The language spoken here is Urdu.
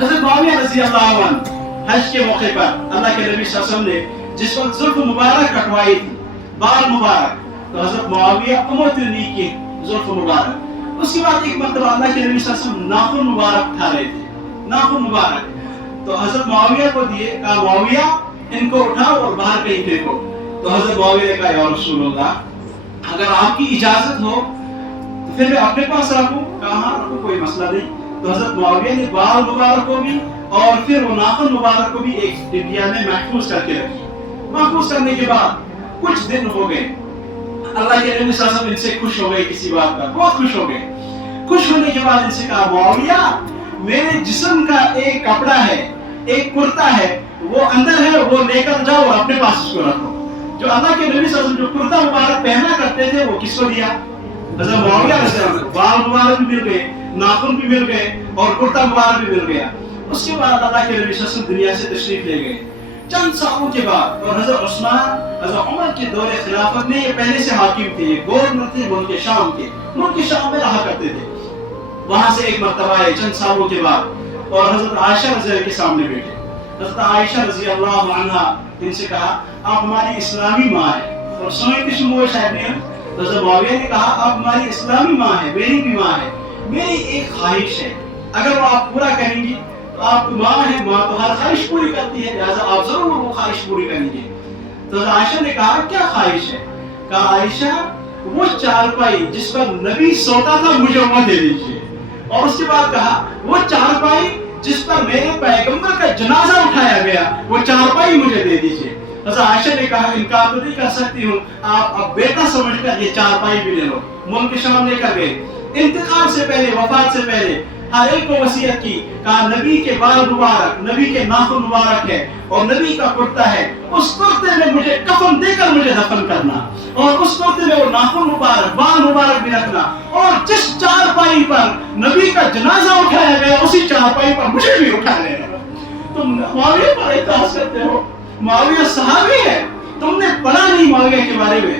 حضرت معاویہ رضی اللہ عنہ حج کے موقع پر اللہ کے نبی صلی اللہ علیہ وسلم نے جس وقت زلف مبارک کٹوائی تھی، بال مبارک، تو حضرت معاویہ امتنی کی زلف مبارک. اس کے بعد ایک مرتبہ اللہ کے نبی صلی اللہ علیہ وسلم ناخن مبارک اٹھا رہے تھے، ناخن مبارک، تو حضرت معاویہ کو دیے، کہا معاویہ ان کو اٹھاؤ اور باہر کہیں پھینکو. تو حضرت معاویہ نے کہا یا رسول اللہ اگر آپ کی اجازت ہو تو پھر میں اپنے پاس رکھوں. کہا ہاں رکھو، کوئی مسئلہ نہیں. تو حضرت معاویہ نے بال مبارک کو بھی اور پھر وہ ناخن مبارک کو بھی ایک ڈبیا میں محفوظ کر کے رکھی. محفوظ کرنے کے بعد کچھ دن ہو گئے، اللہ کے نبی صلی اللہ علیہ وسلم ان سے خوش ہو گئے کسی بات پر، بہت خوش ہو گئے. خوش ہونے کے بعد ان سے کہا معاویہ میرے جسم کا ایک کپڑا ہے، ایک کرتا ہے، وہ اندر ہے، وہ لے کر جاؤ اور اپنے پاس اس کو رکھو. جو اللہ کے نبی صلی اللہ علیہ وسلم جو کرتا مبارک پہنا کرتے تھے وہ کس کو دیا؟ حضرت معاویہ رضی اللہ عنہ. بال مبارک بھی مل گئے، ناخن بھی مل گئے اور کرتا مبارک بھی مل گیا. اس کے بعد اللہ کے نبی صلی اللہ علیہ وسلم دنیا سے تشریف لے گئے. چند سالوں کے بعد، اور حضرت عثمان حضرت عمر کے دور خلافت میں یہ پہلے سے حاکم تھے، یہ گورنر تھے ملک شام کے، ملک شام میں رہا کرتے تھے. وہاں سے ایک مرتبہ آئے چند سالوں کے بعد اور حضرت عائشہ رضی اللہ کے سامنے بیٹھے. حضرت عائشہ رضی اللہ عنہا ان سے کہا آپ ہماری اسلامی ماں ہیں، اور سوئیں کہ شمو شاید نہیں. تو حضرت معاویہ نے کہا آپ ہماری اسلامی ماں ہیں، میری بھی ماں ہے، میری ایک خواہش ہے، اگر وہ آپ پورا کریں گی تو آپ کی ماں ہے، ماں تو ہر خواہش پوری کرتی ہے، لہٰذا آپ ضرور وہ خواہش پوری کریں گے. تو حضرت عائشہ نے کہا کیا خواہش ہے؟ کہا عائشہ وہ چارپائی جس پر نبی سوتا تھا مجھے وہ دے دیجیے. اور اس کے بعد کہا وہ چارپائی جس پر میرے پیغمبر کا جنازہ اٹھایا گیا وہ چارپائی مجھے دے دیجیے. حضرت عائشہ نے کہا انکار تو نہیں کر سکتی ہوں، آپ اب بیٹا سمجھ کر یہ چارپائی بھی لے لو. ملک شام لے کر گئے. انتقال سے پہلے، وفات سے پہلے ہر ایک کو وصیت کی، کہا نبی کے بال مبارک، نبی کے ناخن مبارک ہے اور نبی کا کرتا ہے، اس کرتے میں مجھے کفن دے کر مجھے دفن کرنا، اور اس کرتے میں وہ ناخن مبارک، بال مبارک بھی رکھنا، اور جس چارپائی پر نبی کا جنازہ اٹھایا گیا اسی چارپائی پر مجھے بھی اٹھا لینا. تم معاویہ پر اعتراض کرتے ہو؟ معاویہ صحابی ہے، تم نے پڑھا نہیں معاویہ کے بارے میں.